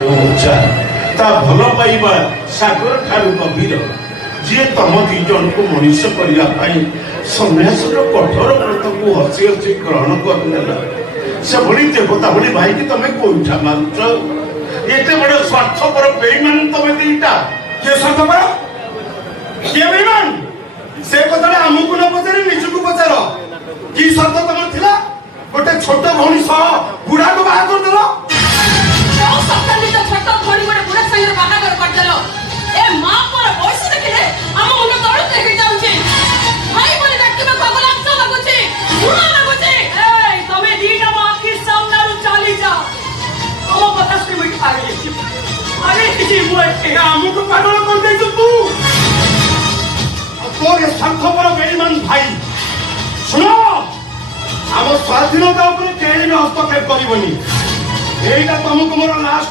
ता भल पाइबा सागर ठारू गभीर जी तम दिज को मनीष करने सन्यासर कठोर व्रत को हसी हसी ग्रहण कर से भली देवता भली भाई की तुम कोईठा मारुच एते बड़ स्वार्थपर बेईमान तुम दीटा के स्वार्थपर के बेईमान से कथा आमको न पचारे निजको पचार कि स्वार्थ तुम थिला गोटे छोट भौणी सह बुढ़ा को बाहा कर देलो आमको पागल कर दे तू तोर स्वार्थपर बेईमान भाई सुनो आम स्वाधीनता हस्तक्षेप करनी तुमको मोर लास्ट